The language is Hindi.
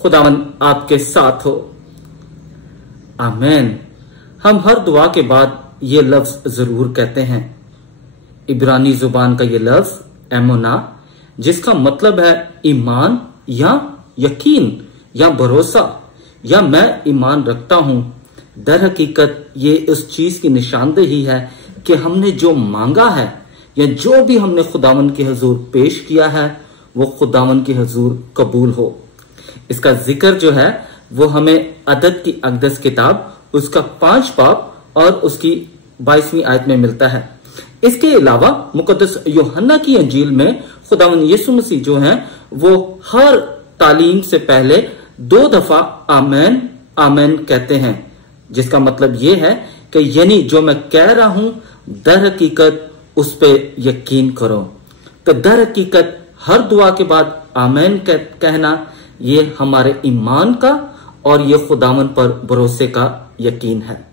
खुदावन आपके साथ हो। आमीन। हम हर दुआ के बाद ये लफ्ज जरूर कहते हैं। इब्रानी जुबान का ये लफ्ज एमुना, जिसका मतलब है ईमान या यकीन या भरोसा या मैं ईमान रखता हूं। दर हकीकत ये उस चीज की निशानदेही है कि हमने जो मांगा है या जो भी हमने खुदावन के हुजूर पेश किया है वो खुदावन के हुजूर कबूल हो। इसका जिक्र जो है वो हमें अदद की अक़दस किताब उसका 5 बाब और उसकी 22वीं आयत में मिलता है। इसके अलावा मुकद्दस यूहन्ना की अंजील में खुदावन यीशु मसीह जो है वो हर तालीम से पहले 2 दफा आमीन आमीन कहते हैं, जिसका मतलब ये है कि यानी जो मैं कह रहा हूं दर हकीकत उस पे यकीन करो। तो दर हकीकत हर दुआ के बाद आमीन कहना ये हमारे ईमान का और ये खुदावन पर भरोसे का यकीन है।